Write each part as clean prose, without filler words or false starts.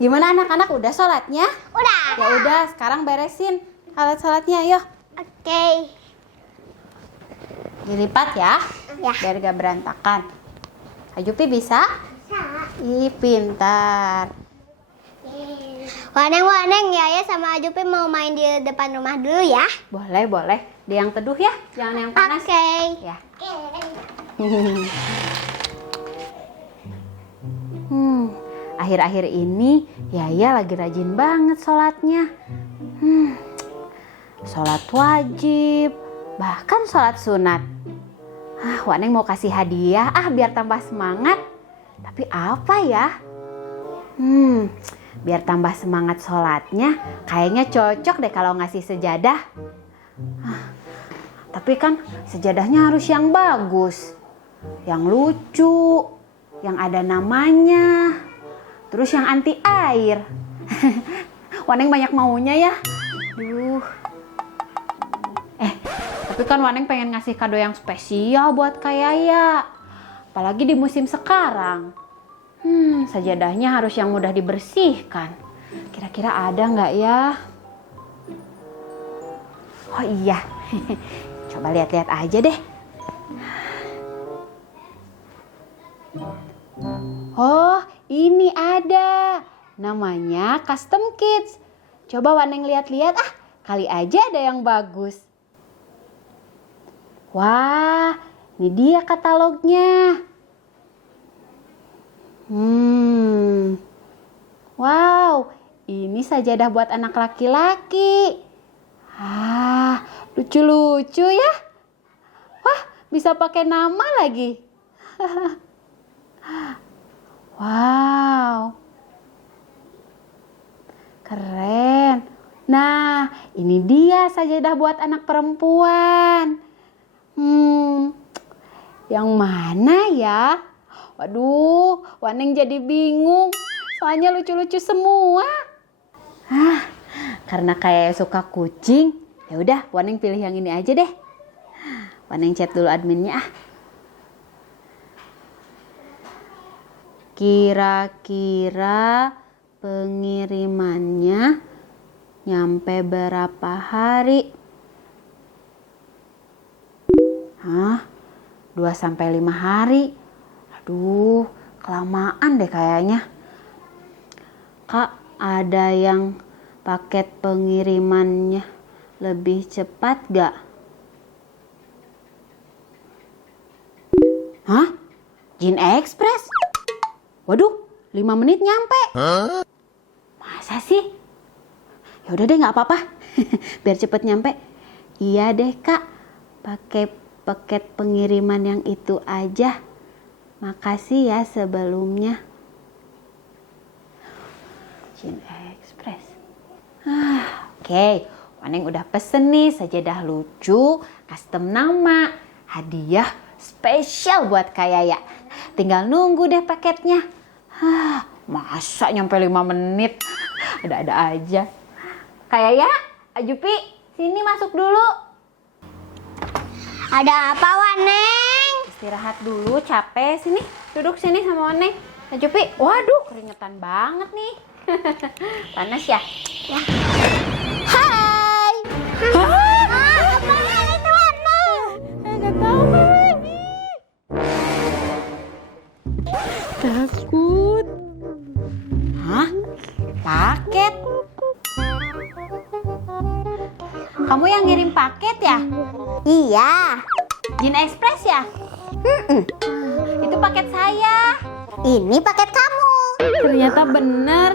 Gimana anak-anak, udah sholatnya? Udah. Ya udah, sekarang beresin alat sholatnya, ayo. Oke. Dilipat ya, Ya. biar gak berantakan. Ajupi bisa? Bisa. Ih, pintar. Waneng ya sama Ajupi mau main di depan rumah dulu ya. Boleh, boleh. Di yang teduh ya, jangan yang panas. Oke. Ya. Akhir-akhir ini Yaya lagi rajin banget sholatnya. Sholat wajib, bahkan sholat sunat. Waneng mau kasih hadiah biar tambah semangat. Tapi apa ya? Biar tambah semangat sholatnya, kayaknya cocok deh kalau ngasih sejadah. Tapi kan sejadahnya harus yang bagus, yang lucu, yang ada namanya. Terus yang anti air. Waneng banyak maunya ya. Tapi kan Waneng pengen ngasih kado yang spesial buat Kak Yaya. Apalagi di musim sekarang. Sajadahnya harus yang mudah dibersihkan. Kira-kira ada nggak ya? Oh iya. Coba lihat-lihat aja deh. Oh, ini ada. Namanya Custom Kids. Coba Waneng lihat-lihat, kali aja ada yang bagus. Wah, ini dia katalognya. Wow, ini sajadah buat anak laki-laki. Lucu-lucu ya. Wah, bisa pakai nama lagi. Wow, keren. Nah, ini dia sajadah buat anak perempuan. Yang mana ya? Waduh, Waneng jadi bingung. Soalnya lucu-lucu semua. Karena kayak suka kucing, ya udah Waneng pilih yang ini aja deh. Waneng chat dulu adminnya. Kira-kira pengirimannya nyampe berapa hari? 2-5 hari. Aduh, kelamaan deh kayaknya. Kak, ada yang paket pengirimannya lebih cepat gak? Jin Express? Waduh, 5 menit nyampe. Masa sih? Ya udah deh, nggak apa-apa. Biar cepet nyampe. Iya deh Kak, pakai paket pengiriman yang itu aja. Makasih ya sebelumnya. Jin Express. Oke, Waneng udah pesen nih sajadah lucu, custom nama, hadiah spesial buat Kak Yaya. Tinggal nunggu deh paketnya. Masa nyampe 5 menit? Ada-ada aja. Kak Yaya, Ajupi, sini masuk dulu. Ada apa, Waneng? Istirahat dulu, capek. Sini, duduk sini sama Waneng. Ajupi, waduh keringetan banget nih. Panas ya? Ya. Hai. Apaan itu, Waneng? Nggak tahu lagi. Takut. Paket? Kamu yang ngirim paket ya? Iya. Jin Express ya? Itu paket saya. Ini paket kamu. Ternyata bener.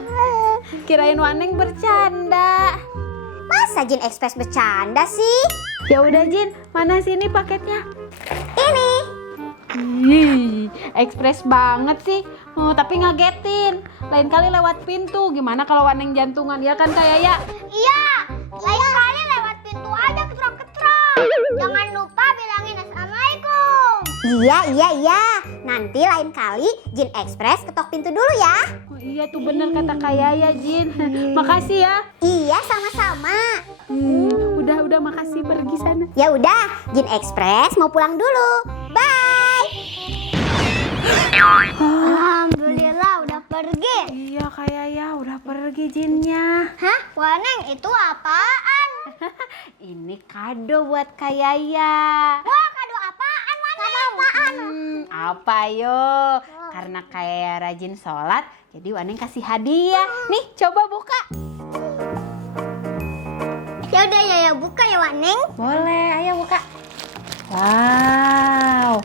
Kirain Waneng bercanda. Masa Jin Express bercanda sih? Ya udah Jin, mana sini paketnya? Ini. Ekspres banget sih. Tapi ngagetin. Lain kali lewat pintu. Gimana kalau Waneng jantungan ya kan Kak Yaya? Iya. Lain kali lewat pintu aja ketrok-ketrok. Jangan lupa bilangin assalamualaikum. Iya. Nanti lain kali Jin Express ketok pintu dulu ya. Oh, iya tuh bener kata Kak Yaya, Jin. Makasih ya. Iya, sama-sama. Udah makasih, pergi sana. Ya udah, Jin Express mau pulang dulu. Bye. Alhamdulillah udah pergi. Iya Kak Yaya, udah pergi Jinnya. Hah? Waneng, itu apaan? Ini kado buat Kak Yaya. Wah, kado apaan, Waneng? Kado apaan? Apa yo? Karena Kak Yaya rajin sholat, jadi Waneng kasih hadiah. Nih, coba buka. Ya udah, ya buka ya, Waneng. Boleh, ayo buka. Wow.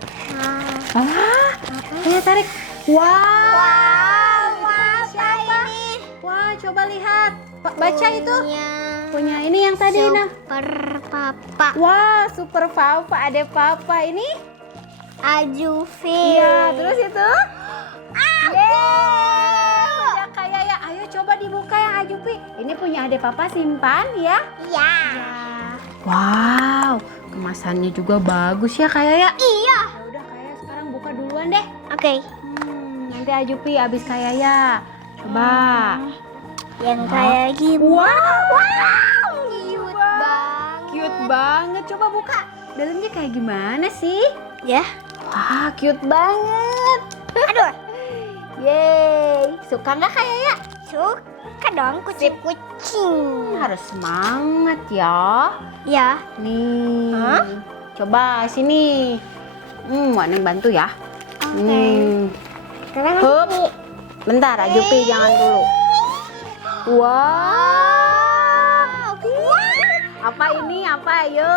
Ayo tarik. Wow. Siapa ini? Wah, coba lihat. Baca itu. Punya ini yang tadi, nah. Super Papa. Wah, super papa, ada papa ini. Ajufi. Iya, terus itu. Yeay, Kak Yaya, ayo coba dibuka yang Ajupi. Ini punya ade papa, simpan ya. Iya. Wow, kemasannya juga bagus ya Kak Yaya. Iya. Ya udah Kak Yaya sekarang buka duluan deh. Oke. Nanti Ajupi habis Kak Yaya. Coba. Yang kayak gini. Wow, Cute banget. cute banget. Coba buka. Dalamnya kayak gimana sih? Ya. Wah, cute banget. Aduh. Yeay, suka nggak Kak Yaya? Suka dong kucing-kucing. Harus semangat ya. Ya. Nih. Hah? Coba sini. Waneng bantu ya. Oke. Sekarang Hup. Bentar, Ajupi jangan dulu. Wow. Apa ini? Apa? Ayo.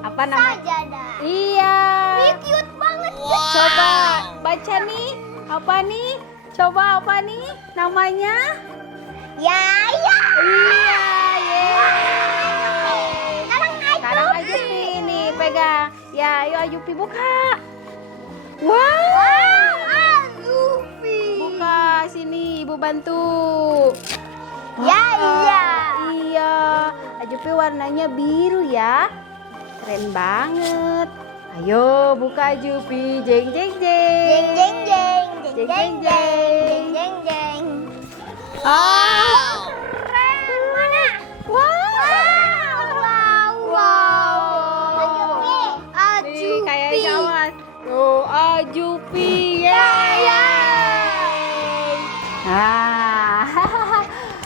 Apa namanya? Sajadah. Iya. Ini cute banget. Coba baca nih. Apa nih? Coba apa nih namanya? Ya. Iya, yeay. Sekarang Ajupi nih pegang. Ya, ayo Ajupi buka. Wow. Azufi. Buka sini, Ibu bantu. Ya, iya. Iya. Ajupi warnanya biru ya. Keren banget. Ayo buka Ajupi. Jeng jeng jeng. Jeng jeng jeng. Jeng jeng jeng. Jeng jeng. Ah. Keren. Mana? Wow. Ajupi. Nih, kayak jawab. Oh, Ajupi.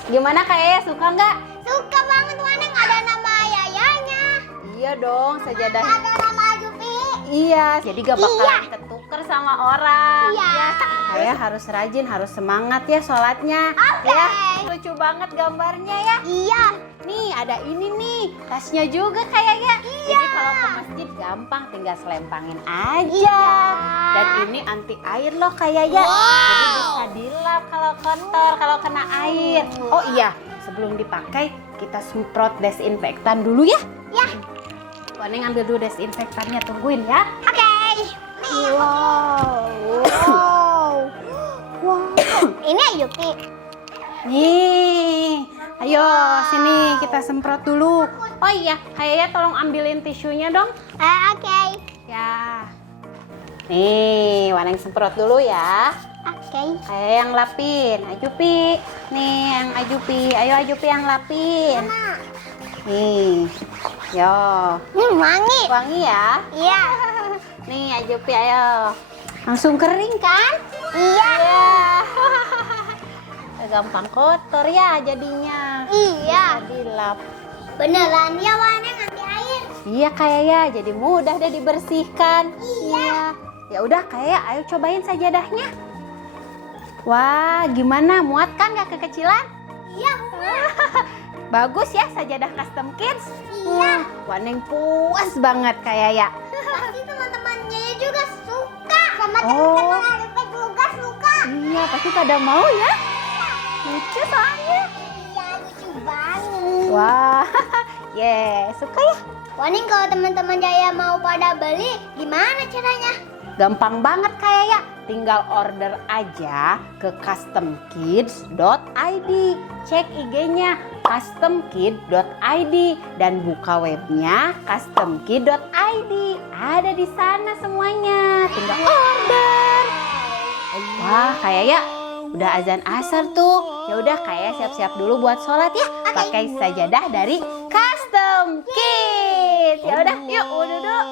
Gimana Kak Yaya, suka nggak? Suka banget, Waneng, ada nama Yayanya. Iya dong, sajadah. Ada nama Ajupi. Iya, jadi gak bakalan ketuker sama orang. Iya. Kayaknya harus rajin, harus semangat ya sholatnya. Oke. Ya, lucu banget gambarnya ya. Iya. Nih, ada ini nih, tasnya juga kayaknya. Jadi kalau ke masjid gampang, tinggal selempangin aja. Iya. Dan ini anti air loh kayaknya. Jadi bisa dilap kalau kotor, kalau kena air. Oh iya, sebelum dipakai kita semprot desinfektan dulu ya. Ya. Waneng ambil dulu desinfektannya, tungguin ya. Oke. Wow. Ini Ajupi. Nih, ayo sini kita semprot dulu. Oh iya, kayaknya tolong ambilin tisunya dong. Oke. Ya. Nih, Waneng semprot dulu ya. Oke. Kayak yang lapin, Ajupi. Nih, yang Ajupi. Ayo Ajupi yang lapin. Nih, yo. Ini wangi. Wangi ya. Iya. Nih Ajupi, ayo. Langsung kering kan? Iya. Gampang kotor ya jadinya. Iya. Bisa dilap. Beneran ya, Waneng anti air. Iya kayaknya, jadi mudah deh dibersihkan. Iya. Ya udah kayak, ayo cobain sajadahnya. Wah, gimana? Muat kan gak kekecilan? Iya. Bagus ya sajadah custom kids. Iya. Waneng puas banget kayak ya. Pasti teman-temannya juga suka. Sama Oh. teman-teman Ajupi juga suka. Iya, pasti pada mau ya. Lucu soalnya. Iya, lucu banget. Wah, suka ya. Waneng, kalau teman-teman Jaya mau pada beli, gimana caranya? Gampang banget kayak ya. Tinggal order aja ke customkids.id. Cek IG-nya customkid.id dan buka webnya customkid.id. Ada di sana semuanya, tinggal order. Wah, kayak ya udah azan asar tuh. Ya udah kayak siap-siap dulu buat sholat ya. Pakai sajadah dari Custom Kid. Ya udah, yuk duduk.